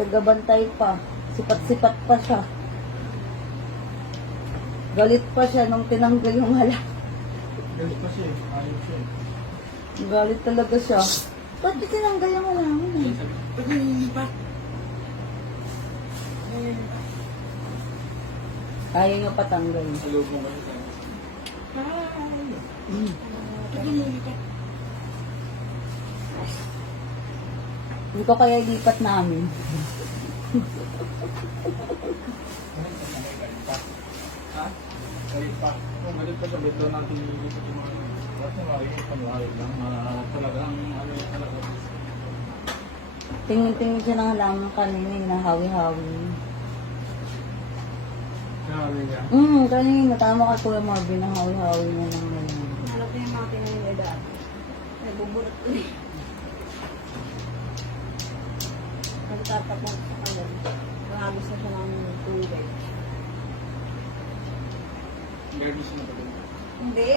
tagabantay pa. Sipat-sipat pa siya. Galit pa siya nung tinanggal yung halak. Galit pa siya. Ayaw siya. Galit talaga siya. Ba't di tinanggal yung halaman eh? Ba't nililipat? Kaya niya patanggal. Sa loob mo kasi tayo. Ba't nililipat? Hindi ko kaya ilipat namin. Ha? Galit pa. Kung galit pa siya, bito natin nililipat yung mga... Kasi marikot pa marikot lang. Talagang ano yung talaga. Tingin-tingin siya ng halaman kanina, hinahawi-hawi. Sinabi niya. Kanina, tama ka Kuya Marvin, nahawi-hawi niya ng halaman. Hanap niya yung mga tinanong dati. Nagbuburot ko eh. Nagtatapong sa kanya. Marami sa siya ng tubig. Nervous na ba? Hindi.